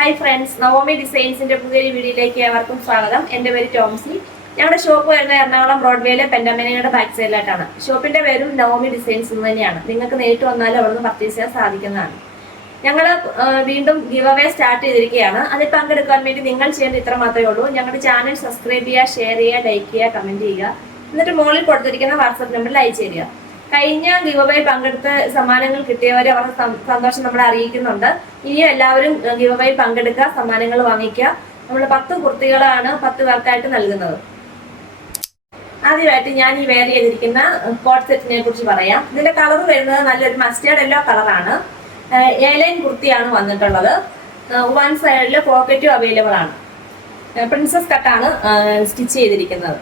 Hi friends Naomi ഡിസൈൻസിന്റെ പുതിയൊരു വീഡിയോയിലേക്ക് ഏവർക്കും സ്വാഗതം. എന്റെ പേര് ടോംസി. ഞങ്ങളുടെ ഷോപ്പ് വരുന്നത് എറണാകുളം ബ്രോഡ്വേയിലെ പെൻഡമേനയുടെ ബാക്ക് സൈഡിലായിട്ടാണ് ഷോപ്പിന്റെ പേരും നവോമി ഡിസൈൻസ് എന്ന് തന്നെയാണ്. നിങ്ങൾക്ക് നേരിട്ട് വന്നാലും അവിടുന്ന് പർച്ചേസ് ചെയ്യാൻ സാധിക്കുന്നതാണ്. ഞങ്ങൾ വീണ്ടും ഗിവ് അവേ സ്റ്റാർട്ട് ചെയ്തിരിക്കുകയാണ്. അതിൽ പങ്കെടുക്കാൻ വേണ്ടി നിങ്ങൾ ചെയ്യേണ്ടത് ഇത്ര മാത്രമേ ഉള്ളൂ. ഞങ്ങളുടെ ചാനൽ സബ്സ്ക്രൈബ് ചെയ്യുക ഷെയർ ചെയ്യുക ലൈക്ക് ചെയ്യുക കമന്റ് ചെയ്യുക. എന്നിട്ട് മുകളിൽ കൊടുത്തിരിക്കുന്ന വാട്സാപ്പ് നമ്പറിൽ അയച്ചു തരിക. കഴിഞ്ഞ ഗിവ് അവേ പങ്കെടുത്ത് സമ്മാനങ്ങൾ കിട്ടിയവരെ അവരുടെ സന്തോഷം നമ്മളെ അറിയിക്കുന്നുണ്ട്. ഇനിയും എല്ലാവരും ഗിവ് അവേ പങ്കെടുക്കുക സമ്മാനങ്ങൾ വാങ്ങിക്കുക. നമ്മൾ പത്ത് കുർത്തികളാണ് പത്ത് പേർക്കായിട്ട് നൽകുന്നത്. ആദ്യമായിട്ട് ഞാൻ ഈ വെയർ ചെയ്തിരിക്കുന്ന കോട്ട് സെറ്റിനെ കുറിച്ച് പറയാം. ഇതിന്റെ കളർ വരുന്നത് നല്ലൊരു മസ്റ്റേർഡ് എല്ലോ കളറാണ്. ഏലൈൻ കുർത്തിയാണ് വന്നിട്ടുള്ളത്. വൺ സൈഡിൽ പോക്കറ്റും അവൈലബിൾ ആണ്. പ്രിൻസസ് കട്ടാണ് സ്റ്റിച്ച് ചെയ്തിരിക്കുന്നത്.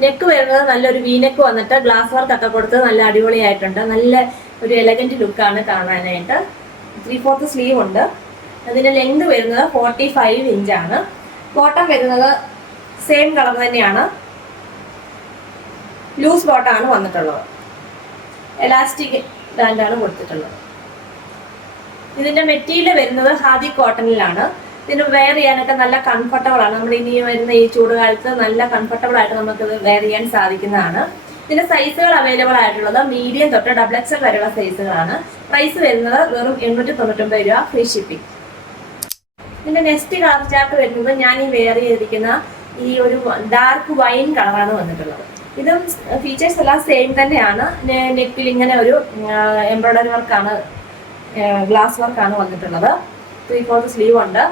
നെക്ക് വരുന്നത് നല്ലൊരു വീനെക്ക് വന്നിട്ട് ഗ്ലാസ് വർക്ക് ഒക്കെ കൊടുത്ത് നല്ല അടിപൊളിയായിട്ടുണ്ട്. നല്ല ഒരു എലഗന്റ് ലുക്കാണ് കാണാനായിട്ട്. ത്രീ ഫോർത്ത് സ്ലീവ് ഉണ്ട്. അതിന്റെ ലെങ്ത് വരുന്നത് ഫോർട്ടി ഫൈവ് ഇഞ്ചാണ് ബോട്ടം വരുന്നത് സെയിം കളർ തന്നെയാണ്. ലൂസ് ബോട്ടമാണ് വന്നിട്ടുള്ളത്. എലാസ്റ്റിക് ബാൻഡാണ് കൊടുത്തിട്ടുള്ളത്. ഇതിന്റെ മെറ്റീരിയൽ വരുന്നത് ഹാദി കോട്ടണിലാണ് ഇതിന് വെയർ ചെയ്യാനൊക്കെ നല്ല കംഫർട്ടബിൾ ആണ്. നമ്മൾ ഇനി വരുന്ന ഈ ചൂടുകാലത്ത് നല്ല കംഫർട്ടബിൾ ആയിട്ട് നമുക്ക് ഇത് വെയർ ചെയ്യാൻ സാധിക്കുന്നതാണ്. ഇതിന്റെ സൈസുകൾ അവൈലബിൾ ആയിട്ടുള്ളത് മീഡിയം തൊട്ട് ഡബിൾ എക്സൽ വരെയുള്ള സൈസുകളാണ് പ്രൈസ് വരുന്നത് വെറും എണ്ണൂറ്റി തൊണ്ണൂറ്റൊമ്പത് രൂപ ഫ്രീ ഷിപ്പിംഗ് ഇതിന്റെ നെക്സ്റ്റ് കളർ ചാർട്ട് വരുന്നത് ഞാൻ ഈ വെയർ ചെയ്തിരിക്കുന്ന ഈ ഒരു ഡാർക്ക് വൈൻ കളറാണ് വന്നിട്ടുള്ളത്. ഇതും ഫീച്ചേഴ്സ് എല്ലാം സെയിം തന്നെയാണ്. നെക്കിൽ ഇങ്ങനെ ഒരു എംബ്രോയ്ഡറി വർക്കാണ് ഗ്ലാസ് വർക്കാണ് വന്നിട്ടുള്ളത്. ത്രീ ഫോർത്ത് സ്ലീവ് ഉണ്ട്.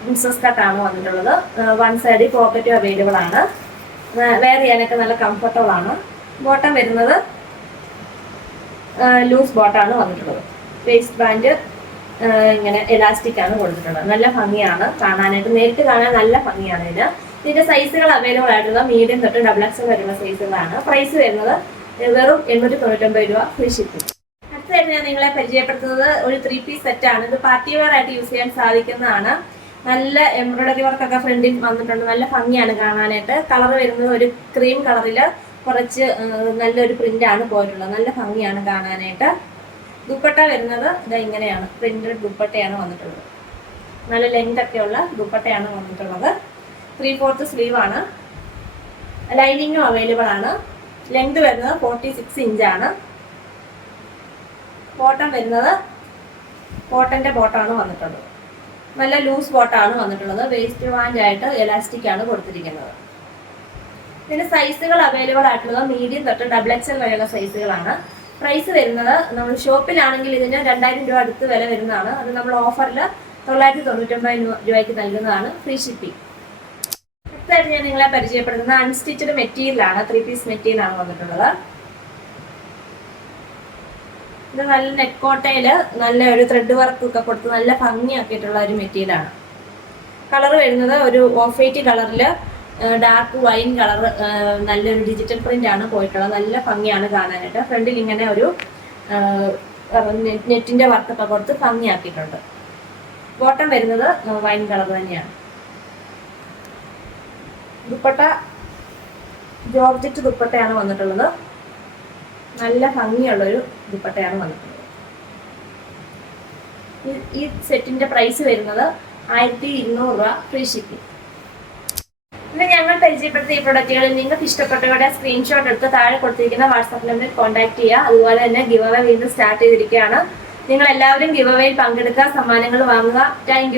പ്രിൻസസ് കട്ടാണ് വന്നിട്ടുള്ളത്. വൺ സൈഡ് പോക്കറ്റും അവൈലബിൾ ആണ്. വെയർ ചെയ്യാനൊക്കെ നല്ല കംഫർട്ടബിൾ ആണ്. ബോട്ടം വരുന്നത് ലൂസ് ബോട്ടാണ് വന്നിട്ടുള്ളത്. വേസ്റ്റ് ബാൻഡ് ഇങ്ങനെ എലാസ്റ്റിക് ആണ് കൊടുത്തിട്ടുള്ളത്. നല്ല ഭംഗിയാണ് കാണാനായിട്ട്. നേരിട്ട് കാണാൻ നല്ല ഭംഗിയാണ് ഇതിന് ഇതിന്റെ സൈസുകൾ അവൈലബിൾ ആയിട്ടുള്ള മീഡിയം തൊട്ട് ഡബിൾ എക്സ് വരെയുള്ള സൈസുകളാണ് പ്രൈസ് വരുന്നത് വെറും എണ്ണൂറ്റി തൊണ്ണൂറ്റൊമ്പത് രൂപ ഫ്രീ ഷിപ്പിംഗ് അടുത്തതായിട്ട് ഞാൻ നിങ്ങളെ പരിചയപ്പെടുത്തുന്നത് ഒരു ത്രീ പീസ് സെറ്റ് ആണ്. ഇത് പാർട്ടി വെയർ ആയിട്ട് യൂസ് ചെയ്യാൻ സാധിക്കുന്നതാണ്. നല്ല എംബ്രോയിഡറി വർക്കൊക്കെ ഫ്രണ്ടിൽ വന്നിട്ടുണ്ട്. നല്ല ഭംഗിയാണ് കാണാനായിട്ട്. കളർ വരുന്നത് ഒരു ക്രീം കളറിൽ കുറച്ച് നല്ലൊരു പ്രിന്റ് ആണ് പോയിട്ടുള്ളത് നല്ല ഭംഗിയാണ് കാണാനായിട്ട്. ദുപ്പട്ട വരുന്നത് ഇതാ ഇങ്ങനെയാണ്. പ്രിന്റഡ് ദുപ്പട്ടയാണ് വന്നിട്ടുള്ളത്. നല്ല ലെങ്ത് ഒക്കെ ഉള്ള ദുപ്പട്ടയാണ് വന്നിട്ടുള്ളത്. ത്രീ ഫോർത്ത് സ്ലീവ് ആണ്. ലൈനിങ്ങും അവൈലബിൾ ആണ്. ലെങ്ത് വരുന്നത് ഫോർട്ടി സിക്സ് ഇഞ്ചാണ് ബോട്ടം വരുന്നത് കോട്ടന്റെ ബോട്ടമാണ് വന്നിട്ടുള്ളത്. നല്ല ലൂസ് ബോട്ടാണ് വന്നിട്ടുള്ളത്. വേസ്റ്റ് ബാൻഡ് ആയിട്ട് എലാസ്റ്റിക് ആണ് കൊടുത്തിരിക്കുന്നത്. ഇതിന് സൈസുകൾ അവൈലബിൾ ആയിട്ടുള്ളത് മീഡിയം തൊട്ട് ഡബിൾ എക്സൽ വരെയുള്ള സൈസുകളാണ് പ്രൈസ് വരുന്നത് നമ്മൾ ഷോപ്പിലാണെങ്കിൽ ഇതിന് രണ്ടായിരം രൂപ അടുത്ത് വില വരുന്നതാണ്. അത് നമ്മൾ ഓഫറിൽ തൊള്ളായിരത്തി തൊണ്ണൂറ്റൊമ്പത് രൂപയ്ക്ക് നൽകുന്നതാണ് ഫ്രീ ഷിപ്പിംഗ് അടുത്തായിട്ട് ഞാൻ നിങ്ങളെ പരിചയപ്പെടുത്തുന്ന അൺസ്റ്റിച്ചഡ് മെറ്റീരിയലാണ് ത്രീ പീസ് മെറ്റീരിയലാണ് വന്നിട്ടുള്ളത്. ഇത് നല്ല നെക്കോട്ടയിൽ നല്ല ഒരു ത്രെഡ് വർക്ക് ഒക്കെ കൊടുത്ത് നല്ല ഭംഗിയാക്കിയിട്ടുള്ള ഒരു മെറ്റീരിയലാണ് കളർ വരുന്നത് ഒരു ഓഫ് വൈറ്റ് കളറിൽ ഡാർക്ക് വൈൻ കളർ നല്ലൊരു ഡിജിറ്റൽ പ്രിന്റ് ആണ് പോയിട്ടുള്ളത്. നല്ല ഭംഗിയാണ് കാണാനായിട്ട്. ഫ്രണ്ടിൽ ഇങ്ങനെ ഒരു നെറ്റിന്റെ വർക്കൊക്കെ കൊടുത്ത് ഭംഗിയാക്കിയിട്ടുണ്ട്. ബോട്ടം വരുന്നത് വൈൻ കളർ തന്നെയാണ്. ദുപ്പട്ട ജോർജറ്റ് ദുപ്പട്ടയാണ് വന്നിട്ടുള്ളത്. നല്ല ഭംഗിയുള്ളൊരു ദുപ്പട്ടയാണ് വന്നിട്ടുള്ളത്. ഈ- സെറ്റിന്റെ പ്രൈസ് വരുന്നത് ആയിരത്തി ഇരുന്നൂറ് രൂപ ഫ്രീ ഷിപ്പിംഗ് ഇന്ന് ഞങ്ങൾ പരിചയപ്പെടുത്തിയ ഈ പ്രൊഡക്റ്റുകളിൽ നിങ്ങൾക്ക് ഇഷ്ടപ്പെട്ടവരുടെ സ്ക്രീൻഷോട്ട് എടുത്ത് താഴെ കൊടുത്തിരിക്കുന്ന വാട്സാപ്പ് നമ്പറിൽ കോൺടാക്ട് ചെയ്യുക. അതുപോലെ തന്നെ ഗിവ് അവേ വീണ്ടും സ്റ്റാർട്ട് ചെയ്തിരിക്കുകയാണ്. നിങ്ങൾ എല്ലാവരും ഗിവ് അവയിൽ പങ്കെടുക്കുക സമ്മാനങ്ങൾ വാങ്ങുക. താങ്ക്